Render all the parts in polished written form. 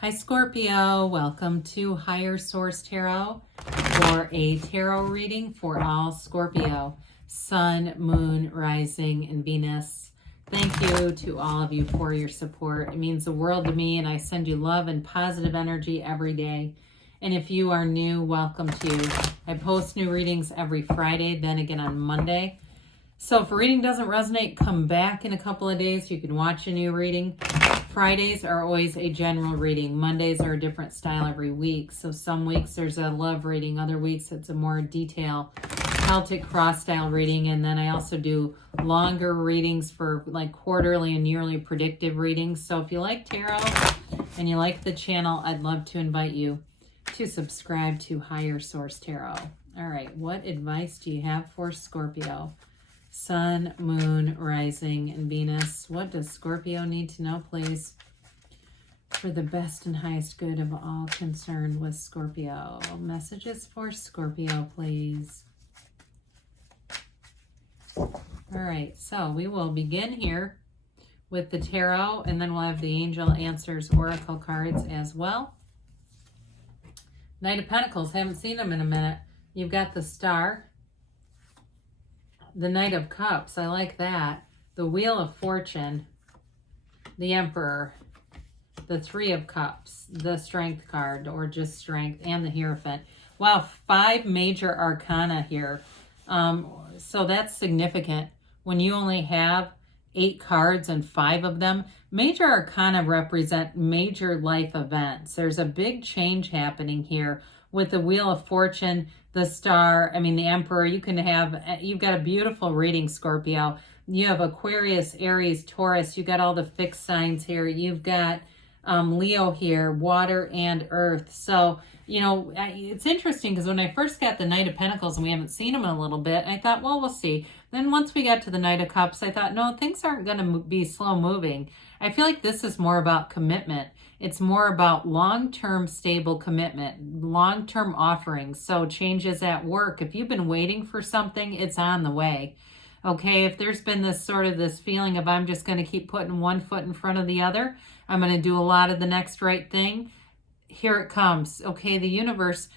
Hi Scorpio, welcome to Higher Source Tarot for a tarot reading for all Scorpio, Sun, Moon, Rising, and Venus. Thank you to all of you for your support. It means the world to me, and I send you love and positive energy every day. And if you are new, welcome to you. I post new readings every Friday, then again on Monday. So if a reading doesn't resonate, come back in a couple of days. You can watch a new reading. Fridays are always a general reading. Mondays are a different style every week. So some weeks there's a love reading. Other weeks it's a more detailed Celtic cross style reading. And then I also do longer readings for like quarterly and yearly predictive readings. So if you like tarot and you like the channel, I'd love to invite you to subscribe to Higher Source Tarot. All right, what advice do you have for Scorpio? Sun, Moon, Rising, and Venus. What does Scorpio need to know, please, for the best and highest good of all concerned with Scorpio? Messages for Scorpio, please. All right, so we will begin here with the tarot, and then we'll have the Angel Answers Oracle cards as well. Knight of Pentacles, haven't seen them in a minute. You've got the Star, the Knight of Cups, I like that. The Wheel of Fortune, the Emperor, the Three of Cups, the Strength card, or just Strength, and the Hierophant. Wow, 5 Major Arcana here. So that's significant. When you only have 8 cards and 5 of them, Major Arcana represent major life events. There's a big change happening here with the Wheel of Fortune, the Star, the Emperor. You've got a beautiful reading, Scorpio. You have Aquarius, Aries, Taurus. You got all the fixed signs here. You've got Leo here, water and earth. So, it's interesting because when I first got the Knight of Pentacles and we haven't seen him in a little bit, I thought, well, we'll see. Then once we got to the Knight of Cups, I thought, no, things aren't going to be slow moving. I feel like this is more about commitment. It's more about long-term stable commitment, long-term offerings. So changes at work. If you've been waiting for something, it's on the way. Okay, if there's been this feeling of I'm just going to keep putting one foot in front of the other, I'm going to do a lot of the next right thing, here it comes. Okay, the universe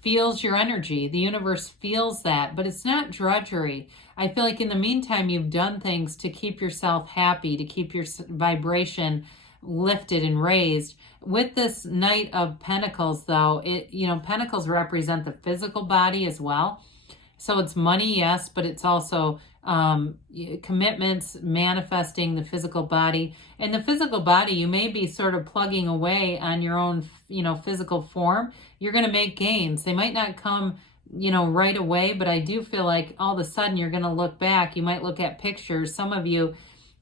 feels your energy. The universe feels that, but it's not drudgery. I feel like in the meantime, you've done things to keep yourself happy, to keep your vibration lifted and raised. With this Knight of Pentacles, though, Pentacles represent the physical body as well. So it's money, yes, but it's also commitments, manifesting the physical body. And the physical body, you may be sort of plugging away on your own, physical form. You're going to make gains. They might not come, right away, but I do feel like all of a sudden you're going to look back. You might look at pictures. Some of you,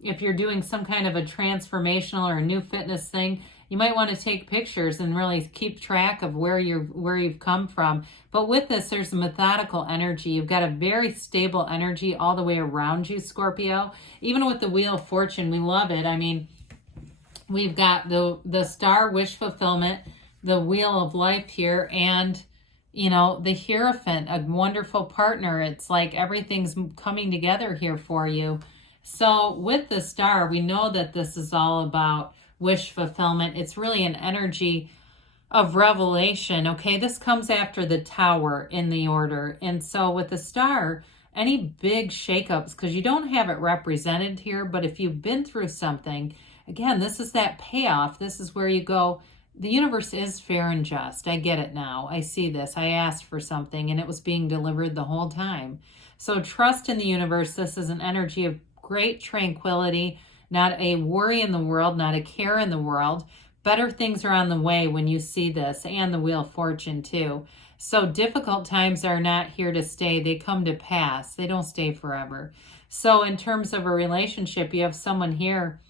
if you're doing some kind of a transformational or a new fitness thing, you might want to take pictures and really keep track of where you've come from. But with this, there's a methodical energy. You've got a very stable energy all the way around you, Scorpio. Even with the Wheel of Fortune, we love it. We've got the Star, wish fulfillment, the Wheel of Life here, and the Hierophant, a wonderful partner. It's like everything's coming together here for you. So with the Star, we know that this is all about wish fulfillment. It's really an energy of revelation. Okay, this comes after the Tower in the order. And so with the Star, any big shakeups, because you don't have it represented here, but if you've been through something, again, this is that payoff. This is where you go, the universe is fair and just. I get it now. I see this. I asked for something and it was being delivered the whole time. So trust in the universe. This is an energy of great tranquility, not a worry in the world, not a care in the world. Better things are on the way when you see this, and the Wheel of Fortune too. So difficult times are not here to stay. They come to pass. They don't stay forever. So in terms of a relationship, you have someone here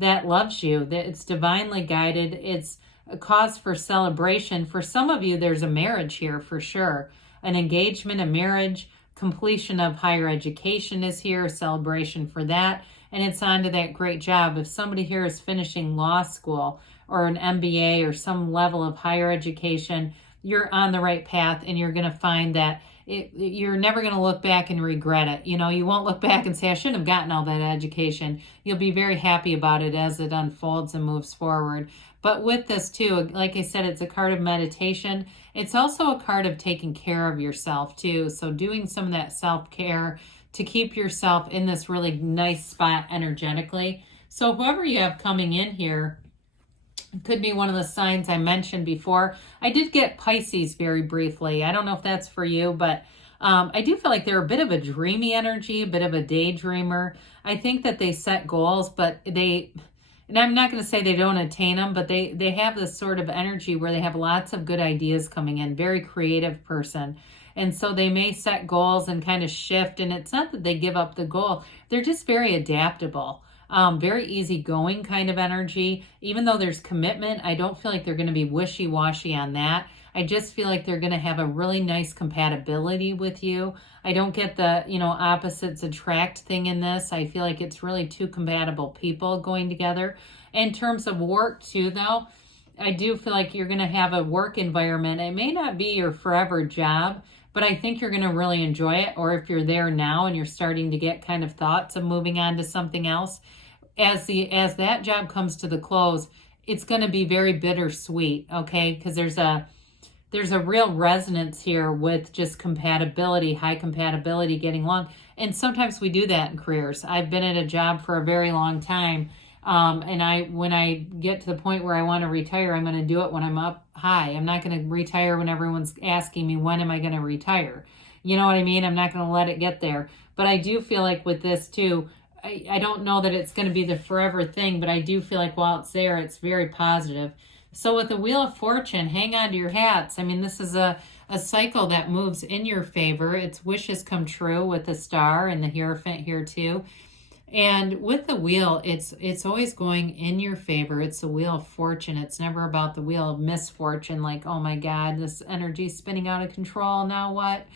that loves you, that it's divinely guided. It's a cause for celebration. For some of you, there's a marriage here for sure. An engagement, a marriage, completion of higher education is here, celebration for that. And it's on to that great job. If somebody here is finishing law school or an MBA or some level of higher education, you're on the right path and you're going to find that you're never going to look back and regret it. You know, you won't look back and say, I shouldn't have gotten all that education. You'll be very happy about it as it unfolds and moves forward. But with this too, like I said, it's a card of meditation. It's also a card of taking care of yourself too. So doing some of that self-care to keep yourself in this really nice spot energetically. So whoever you have coming in here, it could be one of the signs I mentioned before. I did get Pisces very briefly. I don't know if that's for you, but I do feel like they're a bit of a dreamy energy, a bit of a daydreamer. I think that they set goals, but and I'm not going to say they don't attain them, but they have this sort of energy where they have lots of good ideas coming in, very creative person. And so they may set goals and kind of shift. And it's not that they give up the goal. They're just very adaptable. Very easygoing kind of energy. Even though there's commitment, I don't feel like they're going to be wishy-washy on that. I just feel like they're going to have a really nice compatibility with you. I don't get the, opposites attract thing in this. I feel like it's really two compatible people going together. In terms of work too, though, I do feel like you're going to have a work environment. It may not be your forever job, but I think you're going to really enjoy it. Or if you're there now and you're starting to get kind of thoughts of moving on to something else, as that job comes to the close, it's going to be very bittersweet, okay? Because there's a real resonance here with just compatibility, high compatibility, getting along. And sometimes we do that in careers. I've been at a job for a very long time. And when I get to the point where I want to retire, I'm going to do it when I'm up high. I'm not going to retire when everyone's asking me, when am I going to retire? You know what I mean? I'm not going to let it get there. But I do feel like with this too, I don't know that it's going to be the forever thing, but I do feel like while it's there, it's very positive. So with the Wheel of Fortune, hang on to your hats. I mean, this is a cycle that moves in your favor. It's wishes come true with the Star and the Hierophant here too. And with the wheel, it's always going in your favor. It's the Wheel of Fortune. It's never about the Wheel of Misfortune, like, oh my God, this energy's spinning out of control. Now what?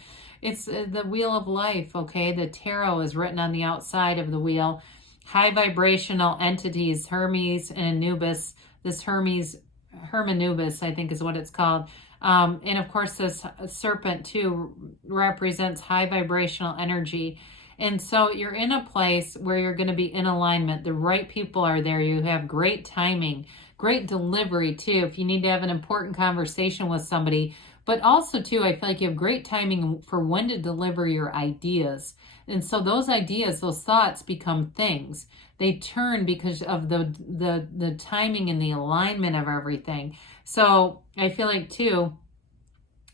It's the Wheel of Life, okay? The tarot is written on the outside of the wheel. High vibrational entities, Hermes and Anubis. This Hermanubis, I think is what it's called. And of course, this serpent too represents high vibrational energy. And so you're in a place where you're going to be in alignment. The right people are there. You have great timing, great delivery too. If you need to have an important conversation with somebody, but also too, I feel like you have great timing for when to deliver your ideas. And so those ideas, those thoughts become things. They turn because of the timing and the alignment of everything. So I feel like too,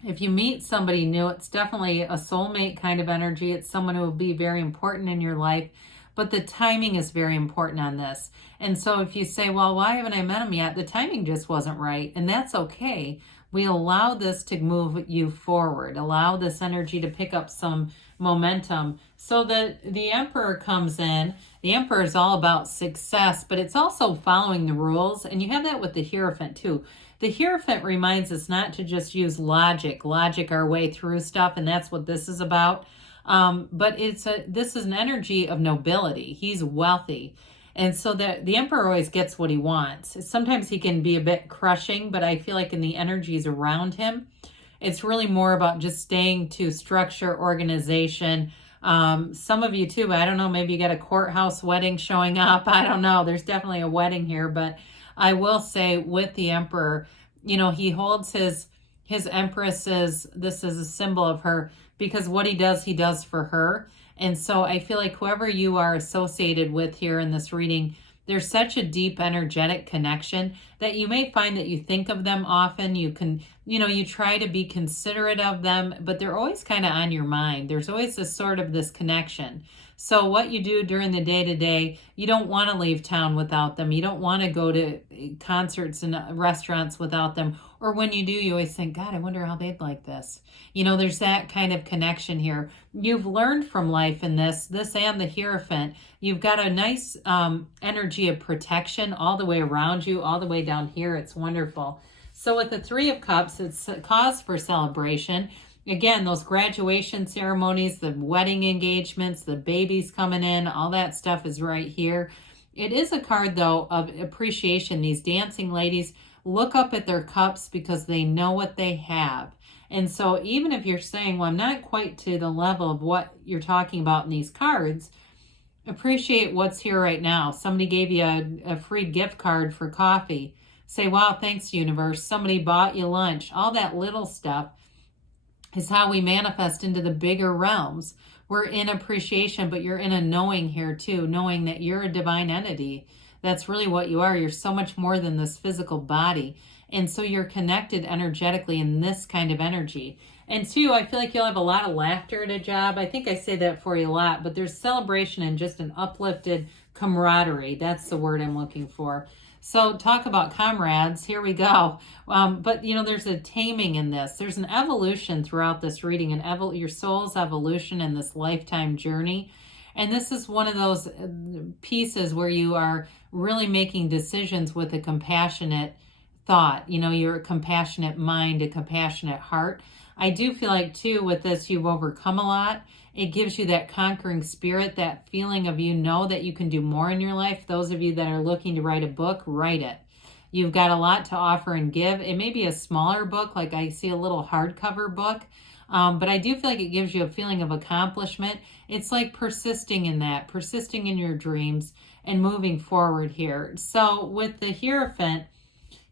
if you meet somebody new, it's definitely a soulmate kind of energy. It's someone who will be very important in your life, but the timing is very important on this. And so if you say, well, why haven't I met him yet? The timing just wasn't right. And that's okay. We allow this to move you forward, allow this energy to pick up some momentum. So the Emperor comes in. The Emperor is all about success, but it's also following the rules. And you have that with the Hierophant too. The Hierophant reminds us not to just use logic our way through stuff, and that's what this is about. But this is an energy of nobility. He's wealthy. And so the Emperor always gets what he wants. Sometimes he can be a bit crushing, but I feel like in the energies around him, it's really more about just staying to structure, organization. Some of you too, I don't know, maybe you got a courthouse wedding showing up. I don't know. There's definitely a wedding here, but I will say with the Emperor, he holds his empresses. This is a symbol of her because what he does for her. And so I feel like whoever you are associated with here in this reading, there's such a deep energetic connection that you may find that you think of them often. You can, you try to be considerate of them, but they're always kind of on your mind. There's always this connection. So what you do during the day-to-day, you don't want to leave town without them. You don't want to go to concerts and restaurants without them. Or when you do, you always think, God, I wonder how they'd like this. There's that kind of connection here. You've learned from life in this and the Hierophant. You've got a nice energy of protection all the way around you, all the way down here. It's wonderful. So with the Three of Cups, it's a cause for celebration. Again, those graduation ceremonies, the wedding engagements, the babies coming in, all that stuff is right here. It is a card, though, of appreciation. These dancing ladies look up at their cups because they know what they have. And so even if you're saying, well, I'm not quite to the level of what you're talking about in these cards, appreciate what's here right now. Somebody gave you a free gift card for coffee. Say, wow, thanks, universe. Somebody bought you lunch. All that little stuff is how we manifest into the bigger realms. We're in appreciation, but you're in a knowing here too, knowing that you're a divine entity. That's really what you are. You're so much more than this physical body. And so you're connected energetically in this kind of energy. And two, I feel like you'll have a lot of laughter at a job. I think I say that for you a lot, but there's celebration and just an uplifted camaraderie. That's the word I'm looking for. So talk about comrades. Here we go. But, you know, there's a taming in this. There's an evolution throughout this reading, your soul's evolution in this lifetime journey. And this is one of those pieces where you are really making decisions with a compassionate thought. You know, you're a compassionate mind, a compassionate heart. I do feel like, too, with this, you've overcome a lot. It gives you that conquering spirit, that feeling of, you know, that you can do more in your life. Those of you that are looking to write a book, write it. You've got a lot to offer and give. It may be a smaller book, like I see a little hardcover book, but I do feel like it gives you a feeling of accomplishment. It's like persisting in that, persisting in your dreams and moving forward here. So with the Hierophant,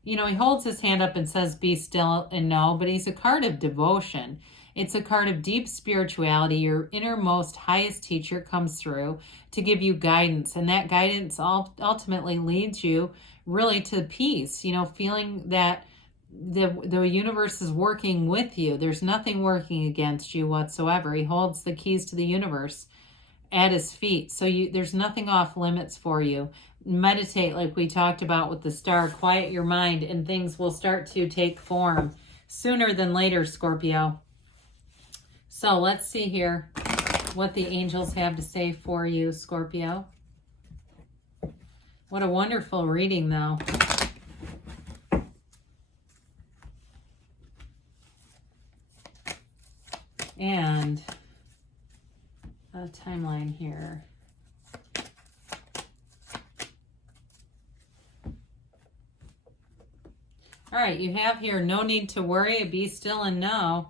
you know, he holds his hand up and says, be still and know, but he's a card of devotion. It's a card of deep spirituality. Your innermost, highest teacher comes through to give you guidance. And that guidance ultimately leads you really to peace, you know, feeling that the universe is working with you. There's nothing working against you whatsoever. He holds the keys to the universe at his feet. So there's nothing off limits for you. Meditate, like we talked about with the star. Quiet your mind and things will start to take form sooner than later, Scorpio. So let's see here what the angels have to say for you, Scorpio. What a wonderful reading, though. And a timeline here. All right, you have here, no need to worry, be still and know.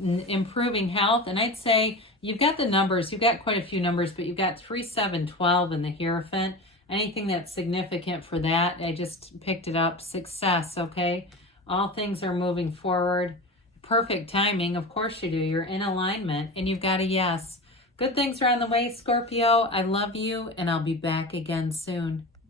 Improving health. And I'd say you've got the numbers. You've got quite a few numbers, but you've got 3, 7, 12 in the Hierophant. Anything that's significant for that, I just picked it up. Success, okay? All things are moving forward. Perfect timing. Of course you do. You're in alignment, and you've got a yes. Good things are on the way, Scorpio. I love you, and I'll be back again soon.